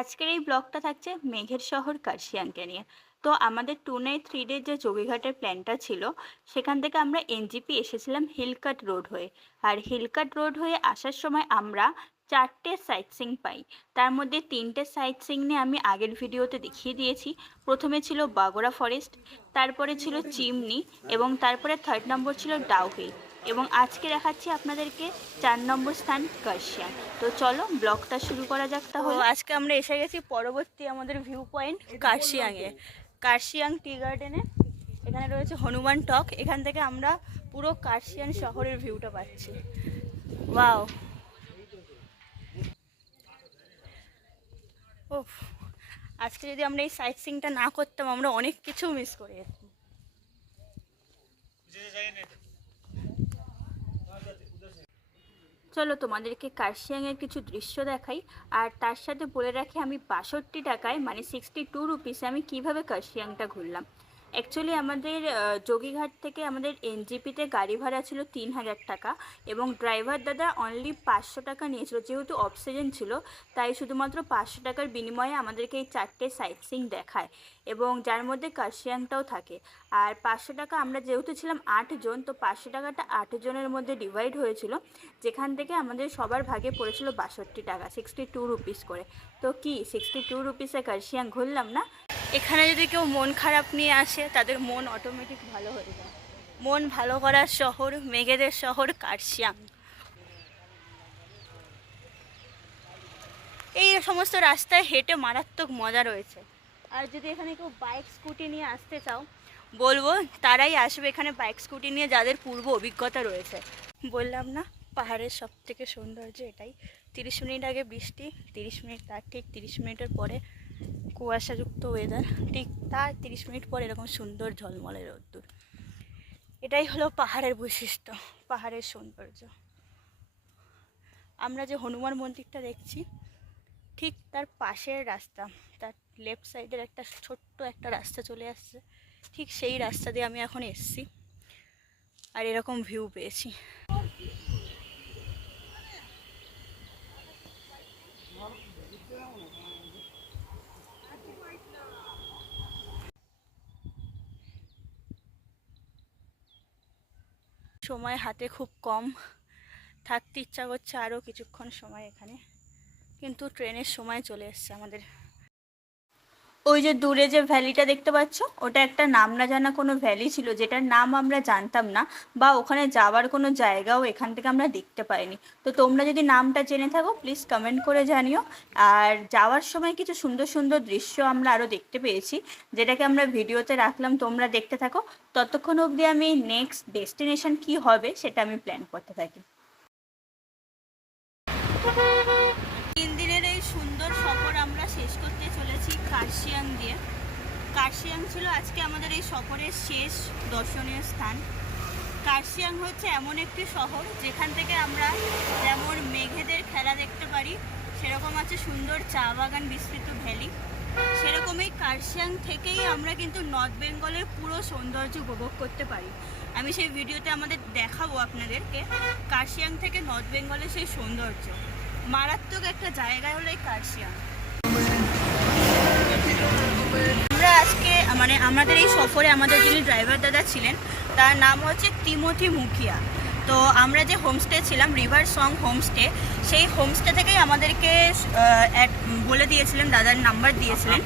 আজকের এই ব্লগটা থাকছে মেঘের শহর কার্শিয়াংকে নিয়ে। তো আমাদের 2 নাইট 3 ডে যে যোগীঘাটের প্ল্যানটা ছিল, সেখান থেকে আমরা এনজিপি এসেছিলাম হিলকাট রোড হয়ে। আর হিলকাট রোড হয়ে আসার সময় আমরা 4টে সাইট সিইং পাই। তার মধ্যে 3টে সাইট সিইং নিয়ে আমি আগের ভিডিওতে দেখিয়ে দিয়েছি। প্রথমে ছিল বাগোড়া ফরেস্ট, তারপরে ছিল চিমনি, এবং তারপরে 3rd নম্বর ছিল ডাউ হিল, এবং আজকে দেখাচ্ছি আপনাদেরকে 4 নম্বর স্থান কার্শিয়াং। তো চলো ব্লগটা শুরু করা যাক। তাহলে আজকে আমরা এসে গেছি পরবর্তী আমাদের ভিউ পয়েন্ট কার্শিয়াংয়ে, কার্শিয়াং টি গার্ডেনে। এখানে রয়েছে হনুমান টক, এখান থেকে আমরা পুরো কার্শিয়াং শহরের ভিউটা পাচ্ছি। ওয়াও, ও আজকে যদি আমরা এই সাইট সিইংটা না করতাম আমরা অনেক কিছু মিস করে যেতাম। চলো তোমাদেরকে কার্শিয়াংয়ের কিছু দৃশ্য দেখাই। আর তার সাথে বলে রাখি, আমি 62 টাকায় মানে 62 রুপিসে আমি কিভাবে কার্শিয়াংটা ঘুরলাম। অ্যাকচুয়ালি আমাদের যোগীঘাট থেকে আমাদের এনজিপিতে গাড়ি ভাড়া ছিল 3000 টাকা, এবং ড্রাইভার দাদা অনলি 500 টাকা নিয়েছিল। যেহেতু অফ সিজন ছিল, তাই শুধুমাত্র 500 টাকার বিনিময়ে আমাদেরকে এই 4টে সাইট সিইং দেখায়, এবং যার মধ্যে কার্শিয়াংটাও থাকে। আর 500 টাকা, আমরা যেহেতু ছিলাম 8 জন, তো 500 টাকাটা 8 জনের মধ্যে ডিভাইড হয়েছিল, যেখান থেকে আমাদের সবার ভাগে পড়েছিল 62 টাকা, 62 রুপিস করে। তো কি 62 রুপিসে কার্শিয়াং ঘুরলাম না? এখানে যদি কেউ মন খারাপ নিয়ে আসে, তাদের মন অটোমেটিক ভালো হয়ে যায়। মন ভালো করার শহর, মেঘেদের শহর কার্শিয়াং। এই সমস্ত রাস্তায় হেঁটে মারাত্মক মজা রয়েছে। আর যদি এখানে কেউ বাইক স্কুটি নিয়ে আসতে চাও, বলবো তারাই আসবে এখানে বাইক স্কুটি নিয়ে, যাদের পূর্ব অভিজ্ঞতা রয়েছে। বললাম না, পাহাড়ের সব থেকে সৌন্দর্য এটাই। 30 মিনিট আগে বৃষ্টি, 30 মিনিট তার ঠিক 30 মিনিটের পরে কুয়াশাযুক্ত ওয়েদার, ঠিক তার 30 মিনিট পর এরকম সুন্দর ঝলমলে রোদ্দুর। এটাই হলো পাহাড়ের বৈশিষ্ট্য, পাহাড়ের সৌন্দর্য। আমরা যে হনুমান মন্দিরটা দেখছি, ঠিক তার পাশের রাস্তা, তার লেফট সাইডের একটা ছোট্ট একটা রাস্তা চলে আসছে, ঠিক সেই রাস্তা দিয়ে আমি এখন এসছি, আর এরকম ভিউ পেয়েছি। সময় হাতে খুব কম, থাকতে ইচ্ছা করছে আরও কিছুক্ষণ সময় এখানে, কিন্তু ট্রেনের সময় চলে এসছে আমাদের। ওই যে দূরে যে ভ্যালিটা দেখতে পাচ্ছ, ওটা একটা নাম না জানা কোনো ভ্যালি ছিল, যেটার নাম আমরা জানতাম না, বা ওখানে যাওয়ার কোনো জায়গাও এখান থেকে আমরা দেখতে পাইনি। তো তোমরা যদি নামটা জেনে থাকো প্লিজ কমেন্ট করে জানিও। আর যাওয়ার সময় কিছু সুন্দর সুন্দর দৃশ্য আমরা আরও দেখতে পেয়েছি, যেটাকে আমরা ভিডিওতে রাখলাম, তোমরা দেখতে থাকো। ততক্ষণ অবধি আমি নেক্সট ডেস্টিনেশন কি হবে সেটা আমি প্ল্যান করতে থাকি। 3 দিনের এই সুন্দর সফর আমরা শেষ করতে চলেছি কার্শিয়াং দিয়ে। কার্শিয়াং ছিল আজকে আমাদের এই সফরের শেষ দর্শনীয় স্থান। কার্শিয়াং হচ্ছে এমন একটি শহর যেখান থেকে আমরা যেমন মেঘেদের খেলা দেখতে পারি, সেরকম আছে সুন্দর চা বাগান বিস্তৃত ভ্যালি। সেরকমই কার্শিয়াং থেকেই আমরা কিন্তু নর্থ বেঙ্গলের পুরো সৌন্দর্য উপভোগ করতে পারি। আমি সেই ভিডিওতে আমাদের দেখাবো আপনাদেরকে কার্শিয়াং থেকে নর্থ বেঙ্গলের সেই সৌন্দর্য। মারাত্মক একটা জায়গায় হলো এই কার্শিয়াং। আমরা আজকে মানে আমাদের এই সফরে আমাদের যিনি ড্রাইভার দাদা ছিলেন, তার নাম হচ্ছে তিমথি মুখিয়া। তো আমরা যে হোমস্টে ছিলাম, রিভার সং হোমস্টে, সেই হোমস্টে থেকেই আমাদেরকে বলে দিয়েছিলেন, দাদার নাম্বার দিয়েছিলেন,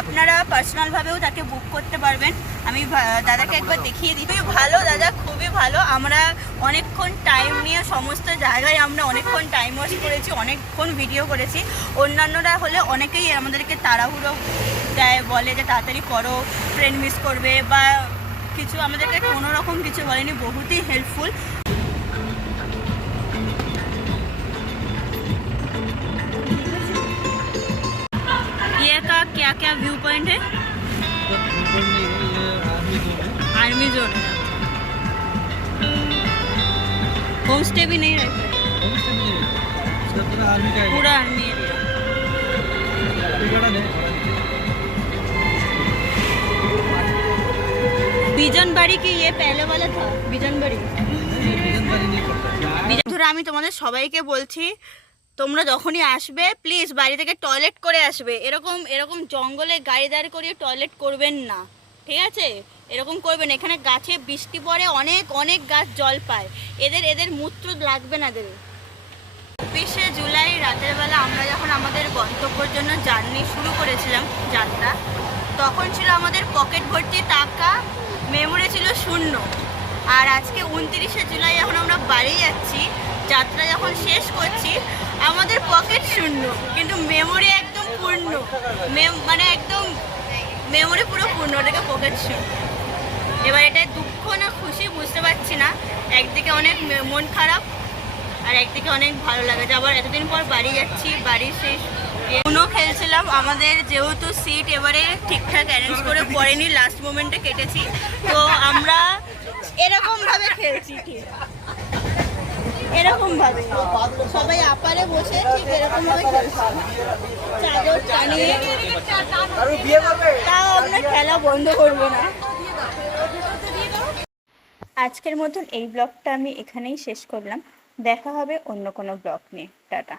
আপনারা পার্সোনালভাবেও তাকে বুক করতে পারবেন। আমি দাদাকে একবার দেখিয়ে দিই। খুবই ভালো দাদা, খুবই ভালো। আমরা অনেকক্ষণ টাইম নিয়ে সমস্ত জায়গায় আমরা অনেকক্ষণ টাইম ওয়াস্ট করেছি, অনেকক্ষণ ভিডিও করেছি। অন্যান্যরা হলে অনেকেই আমাদেরকে তাড়াহুড়ো দেয়, বলে যে তাড়াতাড়ি করো, ট্রেন মিস করবে বা কিছু, আমাদেরকে কোনো রকম কিছু বলেনি, বহুতই হেল্পফুল। ये का क्या क्या व्यू पॉइंट है? आर्मी जोन है। होम स्टे भी नहीं रहता, पूरा आर्मी एरिया। বিজনবাড়ি কি ये पहले वाला था? বিজনবাড়ি ধরে আমি তোমাদের সবাইকে বলছি, তোমরা যখনই আসবে প্লিজ বাড়ি থেকে টয়লেট করে আসবে। এরকম এরকম জঙ্গলে গাড়ি দাঁড় করিয়ে টয়লেট করবেন না, ঠিক আছে? এরকম করবেন। এখানে গাছে বৃষ্টি পড়ে, অনেক অনেক গাছ জল পায়, এদের মূত্র লাগবে না এদের। 26শে জুলাই রাতের বেলা আমরা যখন আমাদের গন্তব্যের জন্য জার্নি শুরু করেছিলাম, যাত্রা, তখন ছিল আমাদের পকেট ভর্তি টাকা, মেমোরি ছিল শূন্য। আর আজকে 29শে জুলাই যখন আমরা বাড়ি যাচ্ছি, যাত্রা যখন শেষ করছি, আমাদের পকেট শূন্য কিন্তু মেমোরি একদম পূর্ণ। মানে একদম মেমোরি পুরো পূর্ণ, ওটাকে পকেট শূন্য। এবার এটাই দুঃখ না খুশি বুঝতে পারছি না। একদিকে অনেক মন খারাপ আর একদিকে অনেক ভালো লাগে যে আবার এতদিন পর বাড়ি যাচ্ছি। বাড়ির সেই উনো খেলছিলাম, আমাদের যেহেতু সিট এবারে ঠিকঠাক অ্যারেঞ্জ করে পড়েনি, লাস্ট মোমেন্টে কেটেছি, তো আমরা এরকমভাবে খেলছি, ঠিক এরকমভাবে সবাই আপারে বসে ঠিক এরকমভাবে খেলছি, চাদর টানিয়ে। তাও আমরা খেলা বন্ধ করবো না। আজকের মতন এই ব্লগটা আমি এখানেই শেষ করলাম। দেখা হবে অন্য কোনো ব্লগ নিয়ে। টাটা।